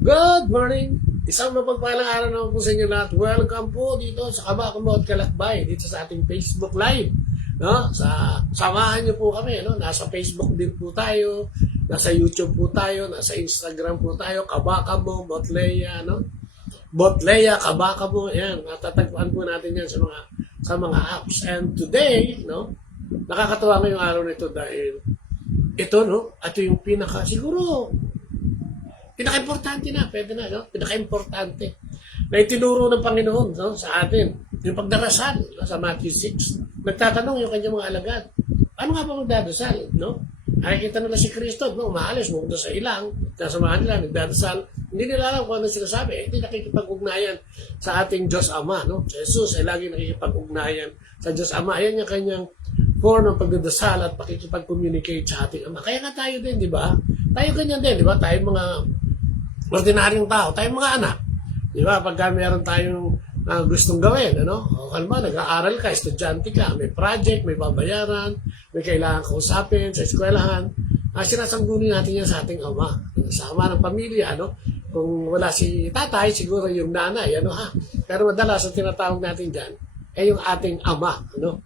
Good morning! Isang mapagpalang araw naman po sa inyo lahat. Welcome po dito sa Kabakamo at Kalakbay, dito sa ating Facebook Live. No? Samahan niyo po kami. No? Nasa Facebook din po tayo, nasa YouTube po tayo, nasa Instagram po tayo, Kabakamo, Botleya, no? Botleya, Kabakamo, yan. Matatagpuan po natin yan sa mga apps. And today, no? Nakakatawa ngayong araw nito dahil ito, no? Ito yung siguro, pinaka-importante na, pwede na, no? Pinaka-importante na itinuro ng Panginoon, no? Sa atin. Yung pagdarasal, no? Sa Matthew 6. Nagtatanong yung kanyang mga alagad, ano nga ba magdadasal, no? Nakikita nila si Kristo, no? Umaalis, pumunta sa ilang, kasamahan nila, nagdadasal. Hindi nila alam kung ano sinasabi. Hindi nakikipag-ugnayan sa ating Diyos Ama, no? Si Jesus ay lagi nakikipag-ugnayan sa Diyos Ama. Ayan yung kanyang form ng pagdadasal at pakikipag-communicate sa ating Ama. Kaya nga tayo din, di ba? Tayo ganyan din, di ba? Tayo mga ordinaryong tao, tayong mga anak. Di ba? Pagka meron tayong gustong gawin, ano? O kalma, nag-aaral ka, estudyante ka, may project, may babayaran, may kailangan kausapin sa eskwelahan. Sinasangguni natin yan sa ating ama, sa ama ng pamilya, ano? Kung wala si tatay, siguro yung nanay, ano ha? Pero madalas ang tinatawag natin dyan, ay yung ating ama, ano?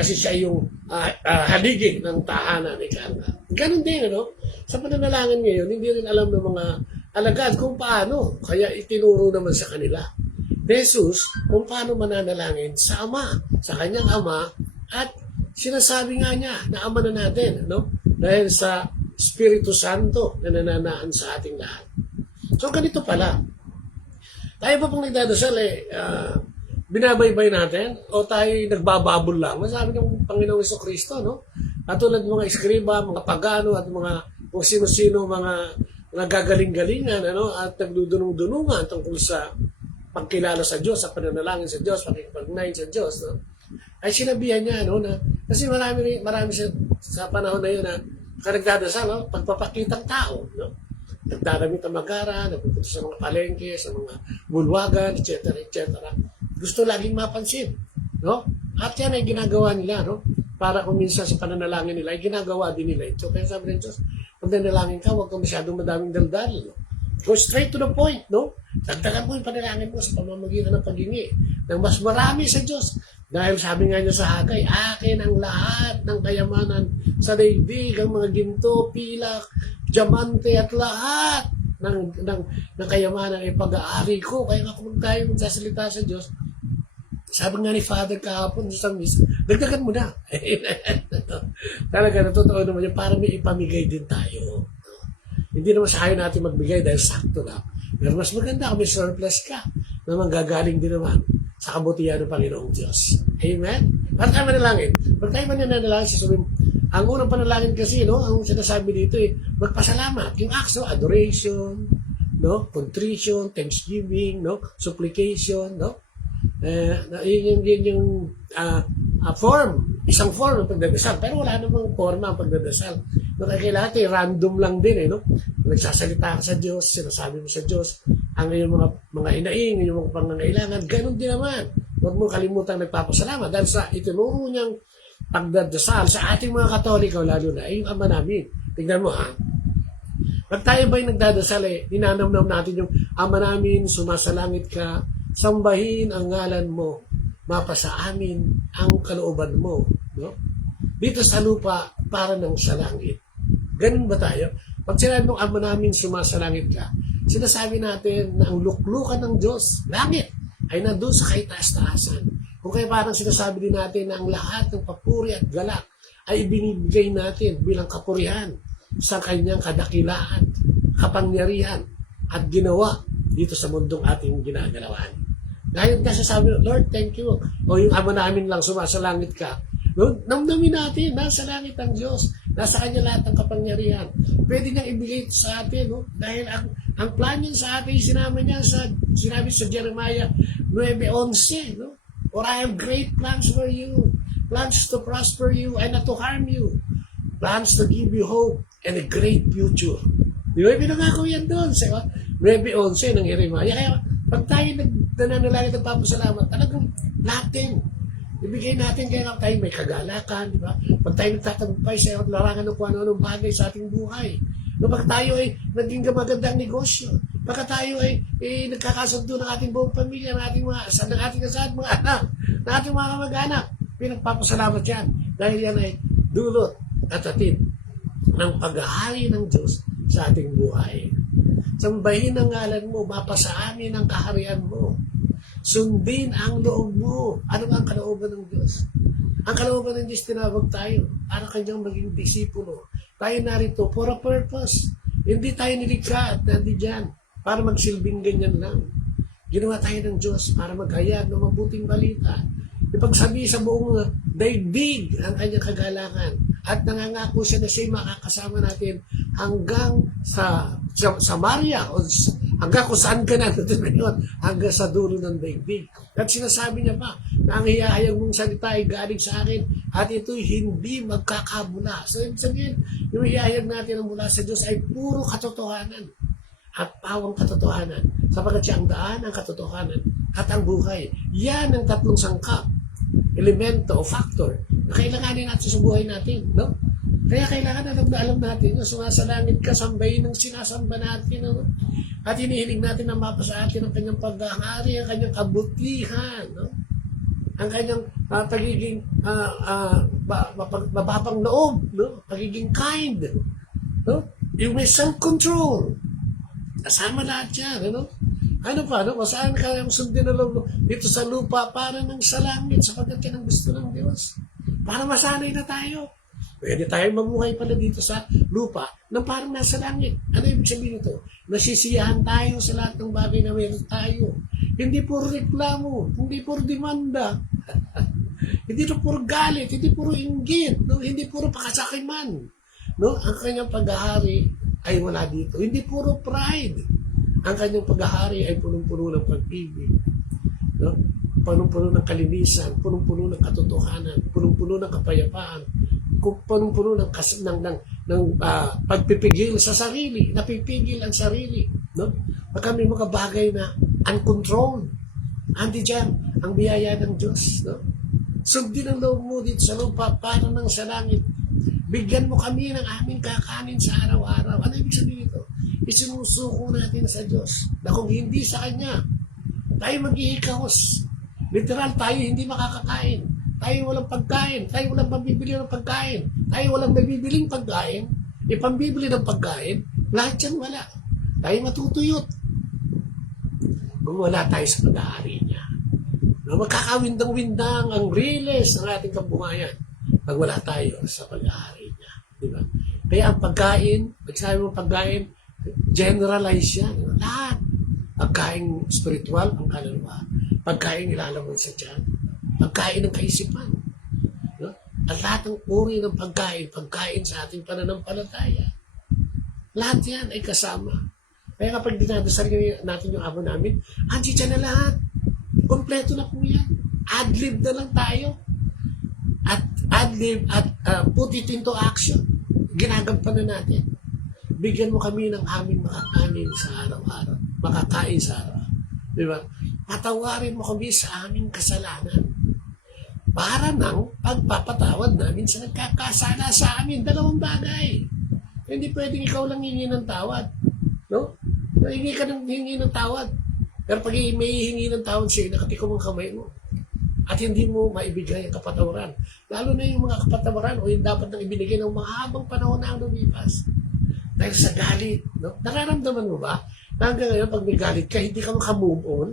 Kasi siya yung haligi ng tahanan. Ganun din, ano? Sa pananalangin ngayon, hindi rin alam ng mga alagad kung paano, kaya itinuro naman sa kanila. Jesus, kung paano mananalangin sa Ama, sa kanyang Ama, at sinasabi nga niya na Ama na natin, no? Dahil sa Espiritu Santo na nananaan sa ating lahat. So, ganito pala. Tayo pa pang nagdadasal binabaybay natin o tayo nagbababol lang. Masabi ng Panginoong Jesucristo, no? Katulad ng mga eskriba, mga pagano at mga kung sino-sino mga nagagaling-galingan, ano, at nagdudunong-dunungan tungkol sa pagkilala sa Diyos, sa pananalangin sa Diyos, pakikipag-ugnayan sa Diyos, no? Ay sinabihan niya, no, na kasi marami sa panahon na yun na nagdadasal, no, pagpapakitang tao, no? Nagdadamit ang magara, nagpupunta sa mga palengke, sa mga bulwagan, etc., etc. Gusto laging mapansin, no? At yan ay ginagawa nila, no? Para kung minsan sa pananalangin nila, ay ginagawa din nila ito. Kaya sabi ng Diyos, pag nanalangin ka, huwag kang masyadong madaming daldal, no? Go straight to the point, no? Dagdagan mo yung panalangin mo sa pamamagitan ng paghingi ng mas marami sa Diyos. Dahil sabi nga niya sa Hagay, akin ang lahat ng kayamanan sa daigdig, ang mga ginto, pilak, diamante at lahat ng kayamanan ay pag-aari ko. Kaya nga kung tayo magsasalita sa Diyos, sabi nga ni Father kahapon sa misa, dagdagan mo na. Talaga, natotoo naman yun, para may ipamigay din tayo. Hindi naman sa ayaw natin magbigay dahil sakto na. Pero mas maganda kung may surplus ka na manggagaling din naman sa kabutihan ng Panginoong Diyos. Amen? Para tayo manalangin. Para tayo manalangin sa sabihin, ang unang panalangin kasi, no, ang sinasabi dito magpasalamat. Yung acts, no, adoration, no, contrition, thanksgiving, no, supplication, no. Yun yung form, isang form ng pagdadasal. Pero wala namang forma ang pagdadasal. Kailangan random lang din, no? Nagsasalita ka sa Diyos, sinasabi mo sa Diyos ang iyong mga hinaing, iyong mga pangangailangan. Ganon din naman. Huwag mo kalimutan nagpapasalamat dahil sa itinuro niyang pagdadasal sa ating mga Katoliko, lalo na ay yung Ama namin. Tignan mo, ha? Pag tayo ba'y nagdadasal, ninanamnam natin yung Ama namin, sumasalangit ka, sambahin ang ngalan mo, mapasa amin ang kalooban mo, no? Dito sa lupa para ng sa langit. Ganun ba tayo? Pag sinabi ng Ama namin sumasalangit ka, sinasabi natin na ang luklukan ng Diyos, langit, ay nandun sa kaitaas-taasan. Kung kaya parang sinasabi din natin na ang lahat ng papuri at galak ay binibigay natin bilang kapurihan sa kanyang kadakilaan, kapangyarihan at ginawa dito sa mundong ating ginagalawan. Ngayon kasi sabi, Lord, thank you. O yung Ama namin lang, sumasalangit ka. Lord, namnamin natin, nasa langit ang Diyos. Nasa Kanya lahat ng kapangyarihan. Pwede niyang ibigay ito sa atin, no? Dahil ang plan niya sa atin, sinabi sa Jeremiah 9:11, no? For I have great plans for you. Plans to prosper you and not to harm you. Plans to give you hope and a great future. Di ba? Pinangako yan doon. 9:11 ng Jeremiah. Kaya pag tayo nananalangin at papasalamat, talagang natin Ibigay natin kaya tayo may kagalakan, di ba? Pag tayo nagtatagumpay sa larangan ng kung ano-anong bagay sa ating buhay. No, pag tayo ay naging magandang negosyo, Baka tayo ay nagkakasundo ng ating buong pamilya, ng ating mga anak, ng ating mga kamag-anak. Pinagpapasalamat yan. Dahil yan ay dulot at atid ng paghahari ng Diyos sa ating buhay. Sambahin ang ngalan mo, mapasa amin ang kaharian mo. Sundin ang loob mo. Ano ang kalooban ng Diyos? Ang kalooban ng Diyos, tinawag tayo para kanyang maging disipulo. Tayo narito for a purpose. Hindi tayo nilikha at nandiyan para magsilbing ganyan lang. Ginawa tayo ng Diyos para maghayag ng mabuting balita. Ipagsabi sa buong daigdig ang kanyang kagalakan. At nangangako siya na siya makakasama natin hanggang sa Samaria o hanggang kung saan ka na ngayon, hanggang sa dulo ng daigdig. At sinasabi niya pa na ang hiyahayag mong salita ay galing sa akin at ito'y hindi magkakabula. So, ibig sabihin, yung hiyahayag natin mula sa Diyos ay puro katotohanan at pawang katotohanan. Sapagkat siya ang daan, ang katotohanan at ang buhay. Yan ang tatlong sangkap, elemento o factor na kailanganin natin sa buhay natin. No? Kaya kailangan alam natin, sumasalangit ka, sambahin ang sinasamba natin. No? At hinihiling natin na mapasa atin ang kanyang paghahari, ang kanyang kabutihan. No? Ang kanyang pagiging mababang loob, no? Pagiging kind. No? Yung may self-control. Kasama lahat yan. Ano? Ano pa? No? Saan ka sundin na loob dito sa lupa para ng sa langit sapagkat yan ang gusto ng Diyos. Para masanay na tayo. Pwede tayo mamuhay pala dito sa lupa na parang nasa langit. Ano ibig sabihin ito? Nasisiyahan tayo sa lahat ng bagay na meron tayo. Hindi puro reklamo, hindi puro demanda, hindi puro galit, hindi puro inggit, no? Hindi puro pakasakiman. No? Ang kanyang paghahari ay wala dito. Hindi puro pride. Ang kanyang paghahari ay punong-puno ng pag-ibig. No? Punong-puno ng kalinisan, punong-puno ng katotohanan, punong-puno ng kapayapaan, punong-puno ng pagpipigil sa sarili, napipigil ang sarili. No? Pagka may mga bagay na uncontrolled, andi dyan ang biyaya ng Diyos. No? Sundin ang loob mo dito sa lupa para ng sa langit. Bigyan mo kami ng aming kakanin sa araw-araw. Ano ibig sabihin ito? Isinusuko natin sa Diyos na kung hindi sa Kanya, tayo mag-iikahos. Literal, tayo hindi makakakain. Tayo walang pagkain. Tayo walang mabibili ng pagkain. Tayo walang mabibiling pagkain. Ipambibili ng pagkain. Lahat yan wala. Tayo matutuyot. Kung wala tayo sa pag-aari niya. Magkakawindang-windang ang riles ng ating kabuhayan pag wala tayo sa pag-aari niya. Diba? Kaya ang pagkain, pag sabi mo pagkain, generalize yan. Lahat. Pagkain spiritual, ang kaluluwa. Pagkain ilalaman sa tiyan. Pagkain ng kaisipan. No? At lahat ng uri ng pagkain sa ating pananampalataya. Lahat yan ay kasama. Kaya kapag dinadasal natin yung amo namin, andiyan na lahat. Kompleto na po yan. Ad-lib na lang tayo. At ad-lib at put it into action. Ginagampanan natin. Bigyan mo kami ng aming makakain sa araw-araw. Makakain sa araw. Di ba? Patawarin mo kami sa aming kasalanan. Para ng pagpapatawad namin sa nagkakasala sa amin. Dalawang bagay. Hindi pwedeng ikaw lang hingi ng tawad. No? Hingi ka ng hingi ng tawad. Pero pag may hingi ng tawad siya, nakatikom ang kamay mo. At hindi mo maibigay ang kapatawaran. Lalo na yung mga kapatawaran o yung dapat nang ibinigay ng mahabang panahon na ang lumipas. Dahil sa galit. No? Nararamdaman mo ba? Na hanggang ngayon, pag may galit ka, hindi ka makamove on.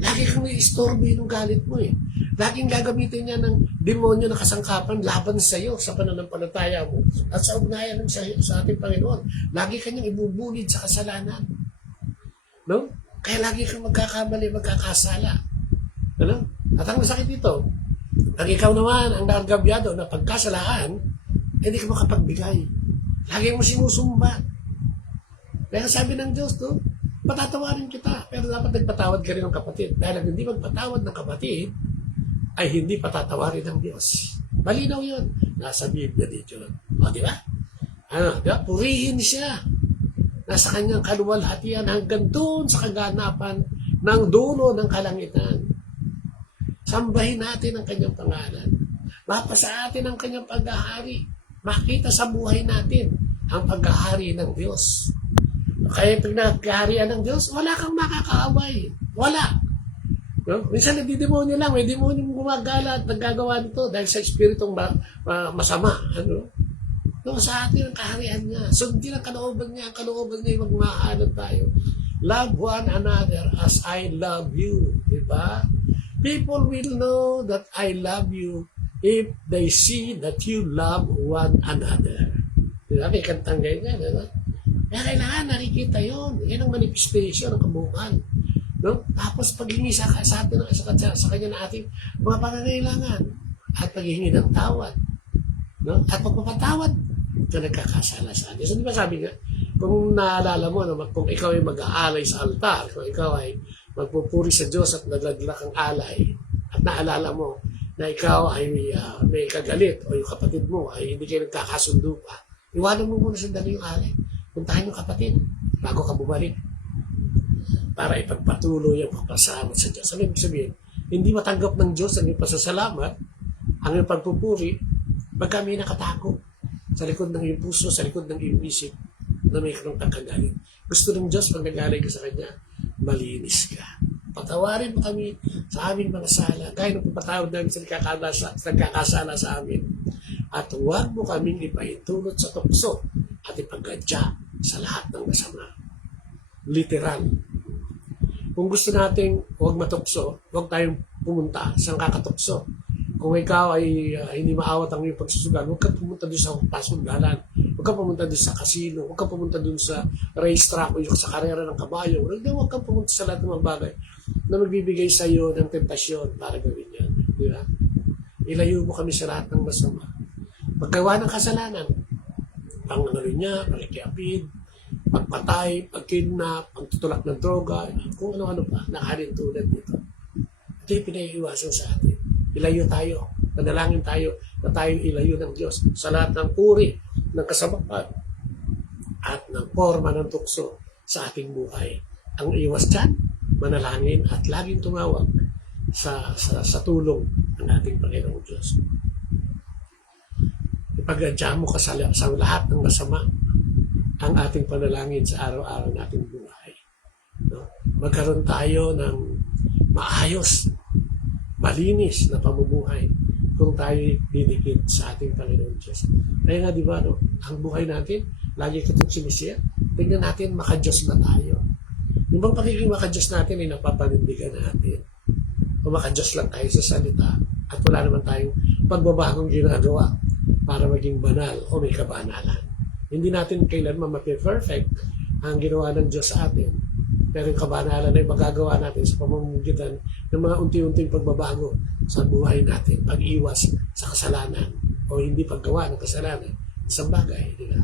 Lagi kang i-istorbo yung galit mo eh. Laging gagamitin niya ng demonyo na kasangkapan laban sa iyo sa pananampalataya mo at sa ugnayan sa ating Panginoon. Lagi kanyang ibubulid sa kasalanan. No? Kaya lagi kang magkakamali, magkakasala. Ano? At ang masakit dito, pag ikaw naman ang nagabyado na pagkasalaan, hindi ka makapagbigay. Lagi mo sinusumba. Kaya sabi ng Diyos, no? Patatawarin kita, pero dapat nagpatawad ka rin ng kapatid. Dahil ang hindi magpatawad ng kapatid, ay hindi patatawarin ng Diyos. Malinaw yun. Nasa Biblia dito. O, di ba? Ano, di ba? Purihin siya. Nasa kanyang kaluwalhatian hanggang doon sa kaganapan ng dulo ng kalangitan. Sambahin natin ang kanyang pangalan. Mapasa atin ang kanyang paghahari. Makita sa buhay natin ang paghahari ng Diyos. Kaya pag nagkaharian ng Diyos, wala kang makakaaway. Wala. No? Minsan nagdidemonyo lang, may demonyo gumagala at naggagawa nito dahil sa espiritong masama. Ano? No, sa atin ang kaharian niya. Sundin ang kalooban niya. Ang kalooban niya yung magmaanan tayo. Love one another as I love you. Diba? People will know that I love you if they see that you love one another. Diba? May kantang ganyan. Diba? Kaya kailangan nakikita yun. Yan ang manifestation ng kabuuan. No? Tapos paghingi sa atin sa kanya na ating mga pangangailangan at paghingi ng tawad. No? At pagpapatawad na nagkakasala sa atin. So, di ba sabi nga, kung naalala mo, no, kung ikaw ay mag-aalay sa altar, kung ikaw ay magpupuri sa Diyos at naglaglak ang alay, at naalala mo na ikaw ay may kagalit o yung kapatid mo ay hindi kayo nagkakasundo pa, iwanan mo muna sandali yung alay. Puntahan yung kapatid bago ka bumalik para ipagpatuloy ang pagpasalamat sa Diyos. Ano ibig sabihin? Hindi matanggap ng Diyos ang iyong pasasalamat, ang iyong pagpupuri, pagka may nakatago sa likod ng iyong puso, sa likod ng iyong isip, na may karong kagalit. Gusto ng Diyos pag nag-alay ka sa Kanya, malinis ka. Patawarin mo kami sa aming mga sala, gaya ng patawad namin sa nagkakasala sa amin. At huwag mo kaming ipaintulot sa tukso at ipagadya sa lahat ng masama. Literal. Kung gusto nating huwag matukso, huwag tayong pumunta sa kakatukso. Kung ikaw ay hindi maawat ang iyong pagsusugal, huwag ka pumunta doon sa pasugalan. Huwag ka pumunta doon sa kasino. Huwag ka pumunta doon sa racetrack o yung sa karera ng kabayo. Huwag ka pumunta sa lahat ng mga bagay na magbibigay sa iyo ng tentasyon para gawin yan. Di ba? Ilayo mo kami sa lahat ng masama. Paggawa ng kasalanan, pangangalo niya, pagkiapid, pagpatay, pagkidnap, pagtutulak ng droga, kung ano-ano pa, nakahalin tulad nito. Ito yung pinaiiwasan sa atin. Ilayo tayo, manalangin tayo na tayo ilayo ng Diyos sa lahat ng uri ng kasabapan at ng forma ng tukso sa ating buhay. Ang iwas dyan, manalangin at laging tumawag sa tulong ng ating Panginoong Diyos. Ipag-adya mo ka sa lahat ng masama ang ating panalangin sa araw-araw nating buhay. No? Magkaroon tayo ng maayos, malinis na pamumuhay kung tayo didikit sa ating Panginoon Diyos. Kaya nga, di ba, no? Ang buhay natin, lagi ka itong sinisir. Tingnan natin, maka-Diyos na tayo. Yung bang pagiging maka-Diyos natin ay napapanindigan natin. O maka-Diyos lang tayo sa salita at wala naman tayong pagbabagong ginagawa para maging banal o may kabanalan. Hindi natin kailanman mapi-perfect ang ginawa ng Diyos sa atin. Pero yung kabanalan ay magagawa natin sa pamamagitan ng mga unti-unting pagbabago sa buhay natin, pag-iwas sa kasalanan o hindi paggawa ng kasalanan. Isang bagay, di ba?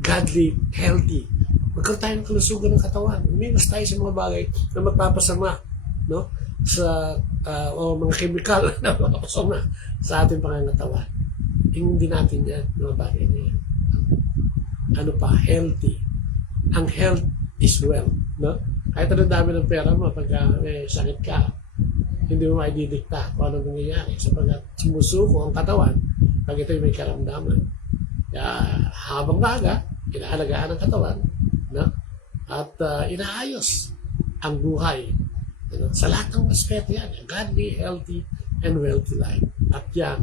Godly, healthy. Magkaroon tayo ng kalusugan ng katawan. Umiwas tayo sa mga bagay na magpapasama, no? Sa o mga chemical na magpapasama sa ating pangangatawan. Hindi natin yan, mga bagay na yan. Ano pa? Healthy. Ang health is wealth. No? Kahit anong dami ng pera mo, pag may sakit ka, hindi mo maididikta kung anong nangyayari. Sapagkat sumusuko ang katawan pag ito'y may karamdaman. Kaya habang maga, inaalagaan ang katawan, no? At inaayos ang buhay. You know? Sa lahat ng aspeto yan, godly, healthy, and wealthy life. At yan,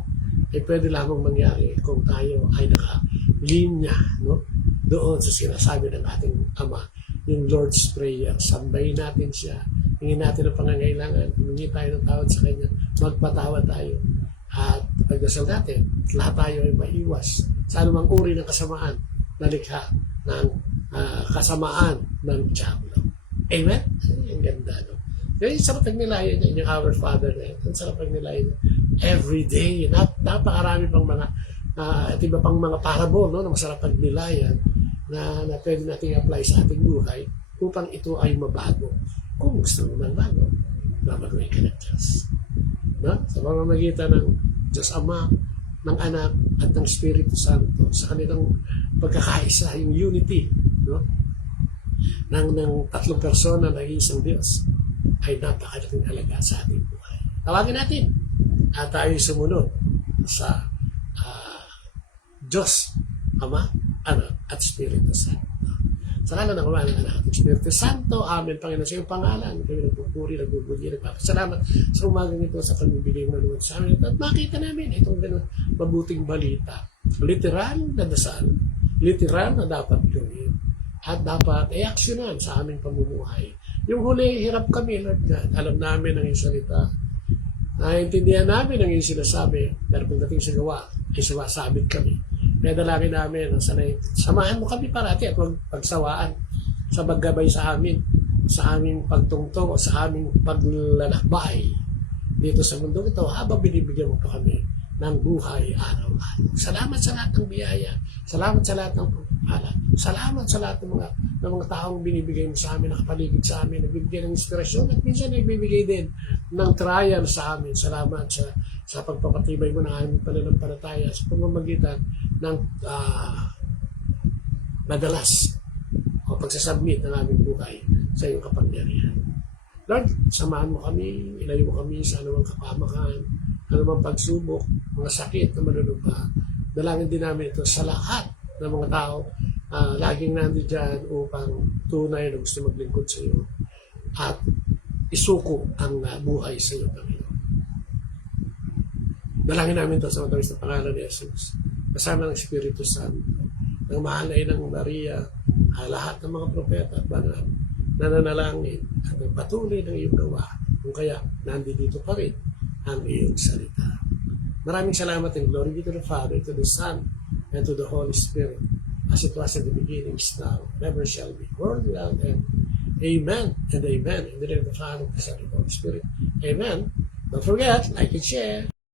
ay pwede lamang mangyari kung tayo ay nakalinya, no? Doon sa sinasabi ng ating Ama, yung Lord's Prayer. Sambayin natin siya. Hingin natin ang pangangailangan. Humingi tayo ng tawad sa Kanya. Magpatawad tayo. At pagdasal natin, lahat tayo ay maiwas sa anumang uri ng kasamaan na likha ng kasamaan ng Diablo. Amen? Ang ganda, no? Yung sarap pagnilayan niya, yung Our Father na yun. Ang sarap pagnilayan niya. Every day. Napakarami pang mga at iba pang mga parable, no, na masarap pagnilayan na pwede natin apply sa ating buhay upang ito ay mabago. Kung gusto mo magbago, babagoy ka ng Diyos. No? Sa pamamagitan ng Diyos Ama, ng Anak, at ng Espiritu Santo, sa kanilang pagkakaisa, yung unity, no? ng tatlong persona ng isang Diyos, ay napakalaking halaga sa ating buhay. Tawagin natin at tayo sumunod sa Diyos, Ama, Anak, at Espiritu Santo. Sa kanan ng Ama, ng Anak, at ng Espiritu Santo. Amen. Panginoon, sa iyong pangalan, kami nagpupuri, nagbubuli, nagpapasalamat sa umagang ito sa pagbibigay mo naman sa amin. At makita namin itong ganun mabuting balita. Literal na dasal, literal na dapat gawin, at dapat i-aksyonan sa aming pamumuhay. Yung huli, hirap kami, Lord God. Alam namin ang iyong salita. Naintindihan namin ang iyong sinasabi. Pero pagdating sa gawa, ay sumasabit kami. Kaya dalangin namin ang sanay. Samahan mo kami parati at huwag pagsawaan sa paggabay sa amin, sa aming pagtungtong o sa aming paglalakbay dito sa mundo ito habang binibigyan mo pa kami ng buhay araw-araw. Salamat sa lahat ng biyaya. Salamat sa lahat ng pagpapala. Salamat sa lahat ng mga taong binibigay mo sa amin, nakapaligid sa amin, nagbibigay ng inspirasyon at minsan nagbibigay din ng trial sa amin. Salamat sa pagpapatibay mo ng aming pananampalataya sa pamamagitan ng madalas o pagsasubmit ng aming buhay sa iyong kapangyarihan. Lord, samahan mo kami, ilayo mo kami sa anumang kapamakan, anumang pagsubok, mga sakit na manunumpa. Dalangin din namin ito sa lahat ng mga tao laging nandun dyan upang tunay na gusto maglingkod sa iyo at isuko ang buhay sa iyo, Panginoon. Dalangin namin ito sa matawis na pangalan ni Jesus. Kasama ng Espiritu Santo, ng mahal na Inang Maria, lahat ng mga propeta at banal na nanalangin at nagpatuloy ng iyong gawa. Kung kaya, nandito pa rin ang iyong salita. Maraming salamat and glory be to the Father, to the Son, and to the Holy Spirit, as it was in the beginning, is now, never shall be, world without end. Amen and amen. In the name of the Father, the Son, and the Holy Spirit. Amen. Don't forget, like and share.